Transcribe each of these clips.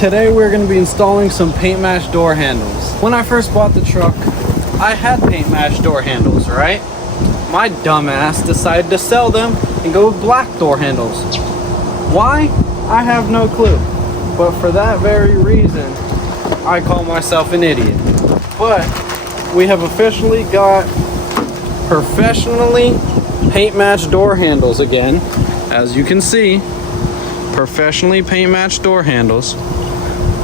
Today we're going to be installing some paint match door handles. When I first bought the truck, I had paint match door handles, right? My dumbass decided to sell them and go with black door handles. Why? I have no clue. But for that very reason, I call myself an idiot. But we have officially got professionally paint match door handles again. As you can see, professionally paint match door handles.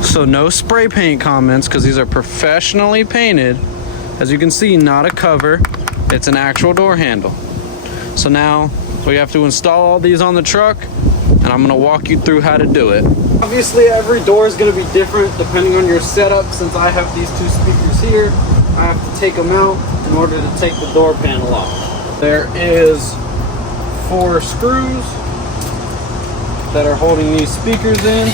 So no spray paint comments because these are professionally painted. As you can see, not a cover, it's an actual door handle. So now we have to install all these on the truck and I'm gonna walk you through how to do it. Obviously every door is gonna be different depending on your setup. Since I have these two speakers here, I have to take them out in order to take the door panel off. There is 4 screws that are holding these speakers in.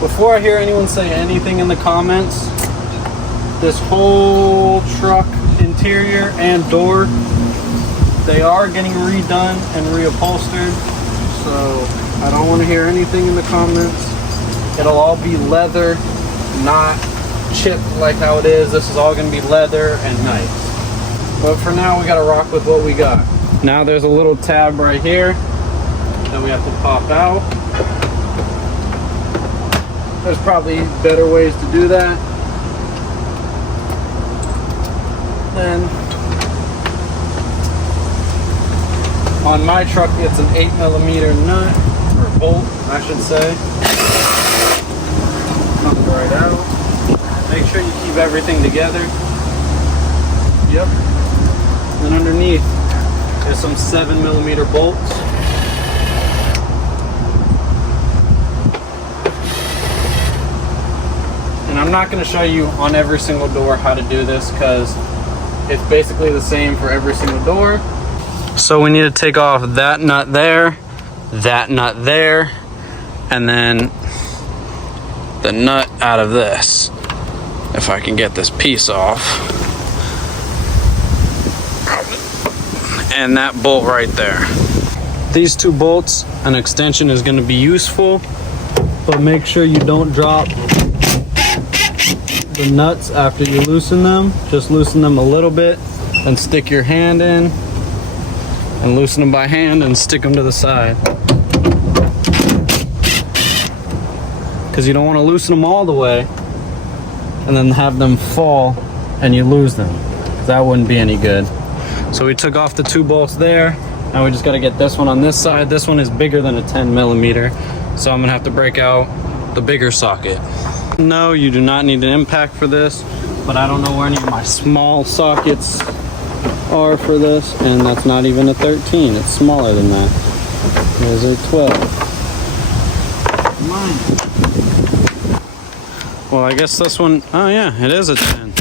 Before I hear anyone say anything in the comments, this whole truck interior and door, they are getting redone and reupholstered, so I don't want to hear anything in the comments. It'll all be leather, not chipped like how it is. This is all going to be leather and nice. But for now, we got to rock with what we got. Now there's a little tab right here that we have to pop out. There's probably better ways to do that. Then on my truck, it's an 8mm nut, or bolt, I should say. Comes right out. Make sure you keep everything together. Yep. And underneath, there's some 7mm bolts. And I'm not going to show you on every single door how to do this because it's basically the same for every single door. So we need to take off that nut there, and then the nut out of this. If I can get this piece off. And that bolt right there. These 2 bolts, an extension is going to be useful, but make sure you don't drop the nuts after you loosen them. Just loosen them a little bit and stick your hand in and loosen them by hand and stick them to the side, because you don't want to loosen them all the way and then have them fall and you lose them. That wouldn't be any good. So we took off the 2 bolts there. Now we just got to get this one on this side. This one is bigger than a 10mm, so I'm gonna have to break out the bigger socket. No, you do not need an impact for this, but I don't know where any of my small sockets are for this, and that's not even a 13. It's smaller than that. Those are 12. Mine. Well, I guess this one, oh yeah, it is a 10.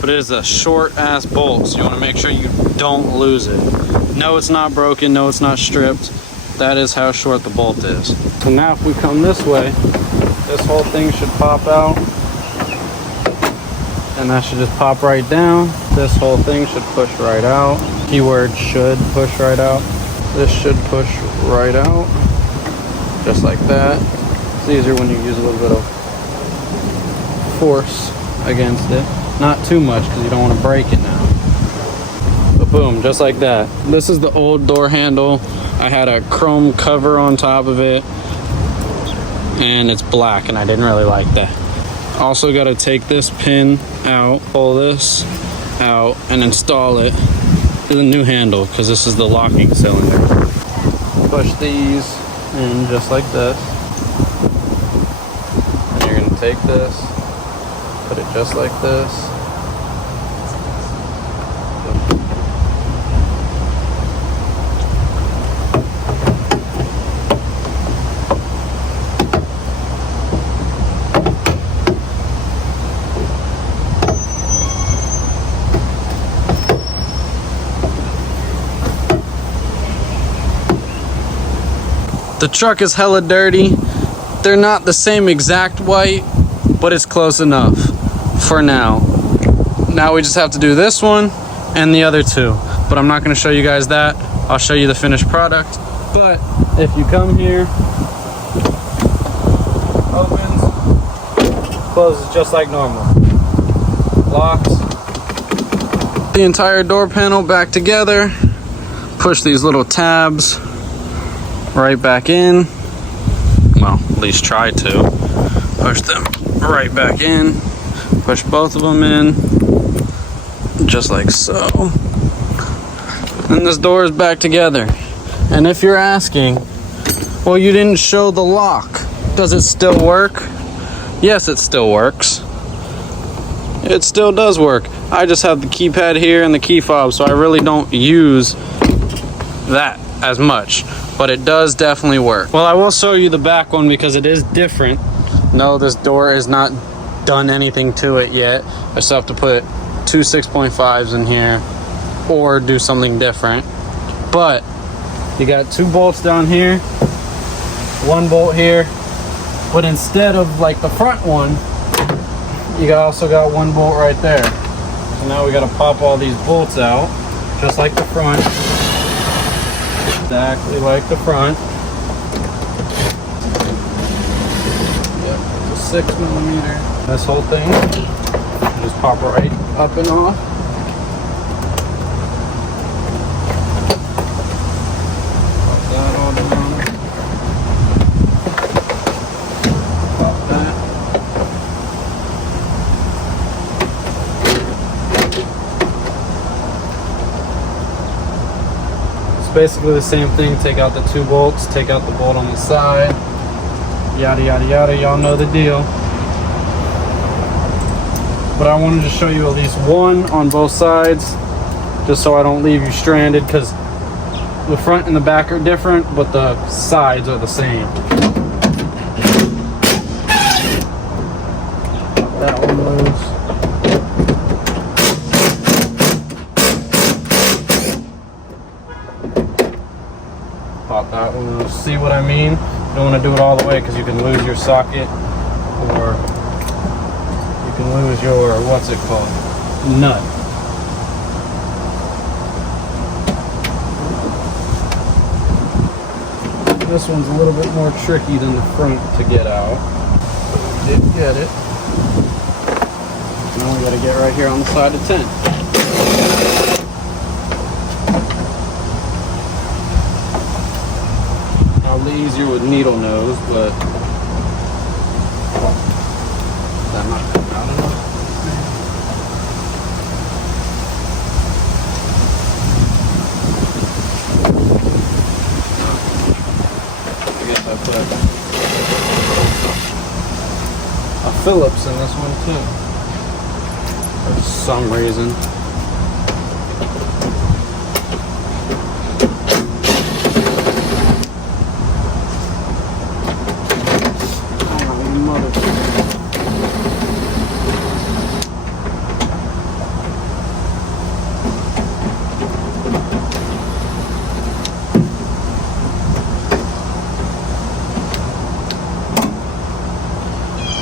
But it is a short ass bolt, so you want to make sure you don't lose it. No, it's not broken. No, it's not stripped. That is how short the bolt is. So now if we come this way, this whole thing should pop out. And that should just pop right down. This whole thing should push right out. Keyword should push right out. This should push right out. Just like that. It's easier when you use a little bit of force against it. Not too much because you don't want to break it now. But boom, just like that. This is the old door handle. I had a chrome cover on top of it and it's black and I didn't really like that. Also got to take this pin out, pull this out and install it to the new handle because this is the locking cylinder. Push these in just like this. And you're going to take this, put it just like this. The truck is hella dirty. They're not the same exact white, but it's close enough for now. Now we just have to do this one and the other two, but I'm not going to show you guys that. I'll show you the finished product. But if you come here, opens, closes just like normal, locks. The entire door panel back together. Push these little tabs right back in. Well, at least try to. Push them right back in. Push both of them in, just like so. And this door is back together. And if you're asking, well, you didn't show the lock. Does it still work? Yes, it still works. It still does work. I just have the keypad here and the key fob, so I really don't use that as much. But it does definitely work. Well, I will show you the back one because it is different. No, this door is not done anything to it yet. I still have to put two 6.5s in here or do something different. But you got two bolts down here, one bolt here, but instead of like the front one, you also got one bolt right there. So now we got to pop all these bolts out, just like the front, exactly like the front. Yep, it's a 6mm. This whole thing, just pop right up and off. Pop that all down. Pop that. It's basically the same thing. Take out the two bolts, take out the bolt on the side. Yada, yada, yada. Y'all know the deal. But I wanted to show you at least one on both sides, just so I don't leave you stranded, because the front and the back are different, but the sides are the same. That one loose. Pop that one loose. See what I mean? You don't want to do it all the way because you can lose your socket, or you can lose your, what's it called, nut. This one's a little bit more tricky than the front to get out. We did get it. Now we gotta get right here on the side of 10. Probably easier with needle nose, but that might come out enough. I put a Phillips in this one too, for some reason. Oh, mother.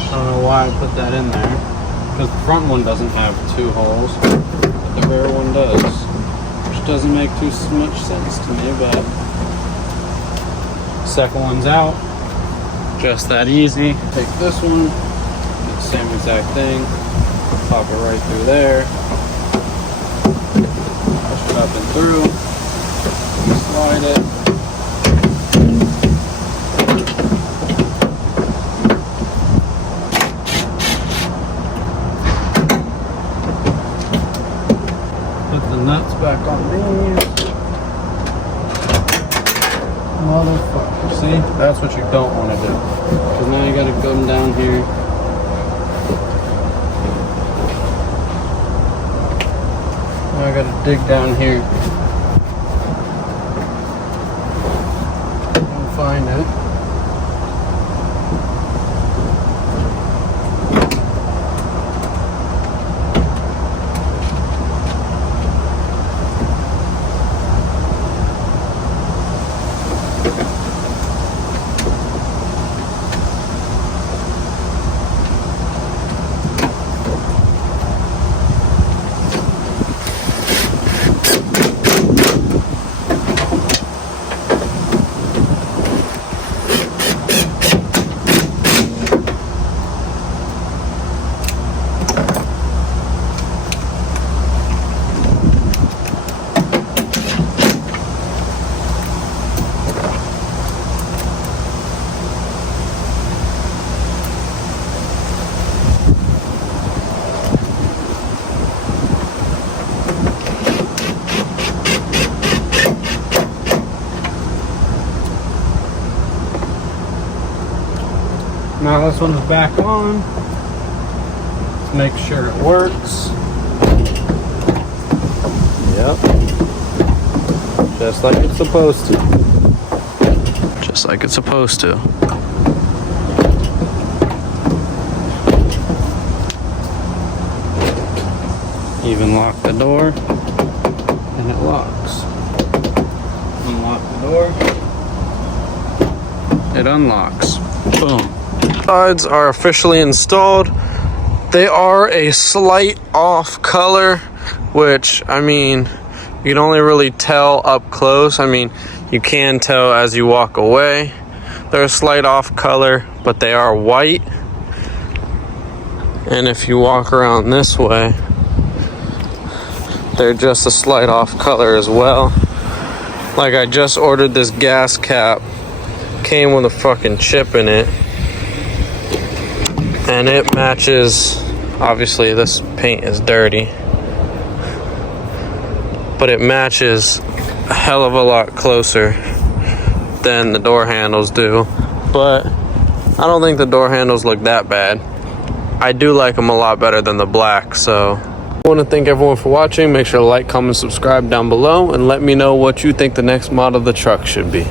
I don't know why I put that in there, because the front one doesn't have two holes, but the rear one does, which doesn't make too much sense to me, but second one's out, just that easy. Take this one, do the same exact thing, pop it right through there, push it up and through, slide it. Nuts back on these. Motherfucker. See? That's what you don't want to do. Because now you got to go down here. Now I got to dig down here and find it. Now this one's back on. Let's make sure it works. Yep. Just like it's supposed to. Just like it's supposed to. Even lock the door, and it locks. Unlock the door, it unlocks. Boom. Sides are officially installed. They are a slight off color, which, I mean, you can only really tell up close. I mean, you can tell as you walk away. They're a slight off color, but they are white. And if you walk around this way, they're just a slight off color as well. Like, I just ordered this gas cap. Came with a fucking chip in it. And it matches, obviously this paint is dirty, but it matches a hell of a lot closer than the door handles do. But I don't think the door handles look that bad. I do like them a lot better than the black. So I want to thank everyone for watching. Make sure to like, comment, subscribe down below, and let me know what you think the next model of the truck should be.